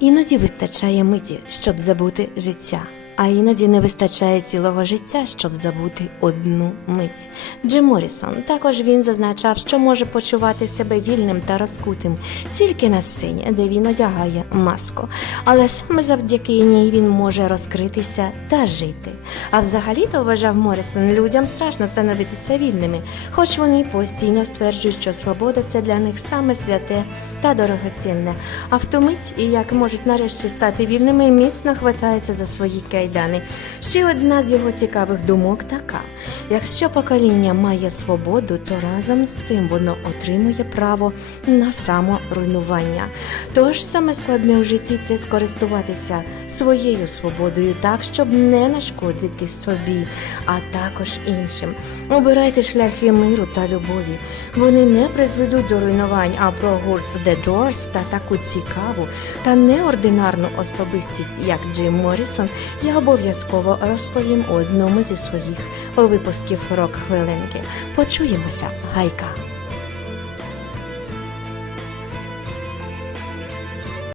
Іноді вистачає миті, щоб забути життя, а іноді не вистачає цілого життя, щоб забути одну мить. Джим Морісон також він зазначав, що може почувати себе вільним та розкутим тільки на сцені, де він одягає маску. Але саме завдяки ній він може розкритися та жити. А взагалі-то вважав Морісон, людям страшно становитися вільними, хоч вони постійно стверджують, що свобода це для них саме святе та дорогоцінне. А в ту мить, і як можуть нарешті стати вільними, міцно хватається за свої кайдани. Ще одна з його цікавих думок така: якщо покоління має свободу, то разом з цим воно отримує право на саморуйнування. Тож саме складне у житті це скористуватися своєю свободою так, щоб не нашкодити собі, а також іншим. Обирайте шляхи миру та любові. Вони не призведуть до руйнувань, а про гурт The Doors та таку цікаву та неординарну особистість, як Джим Моррісон, я обов'язково розповім у одному зі своїх випусків рок хвилинки. Почуємося, гайка!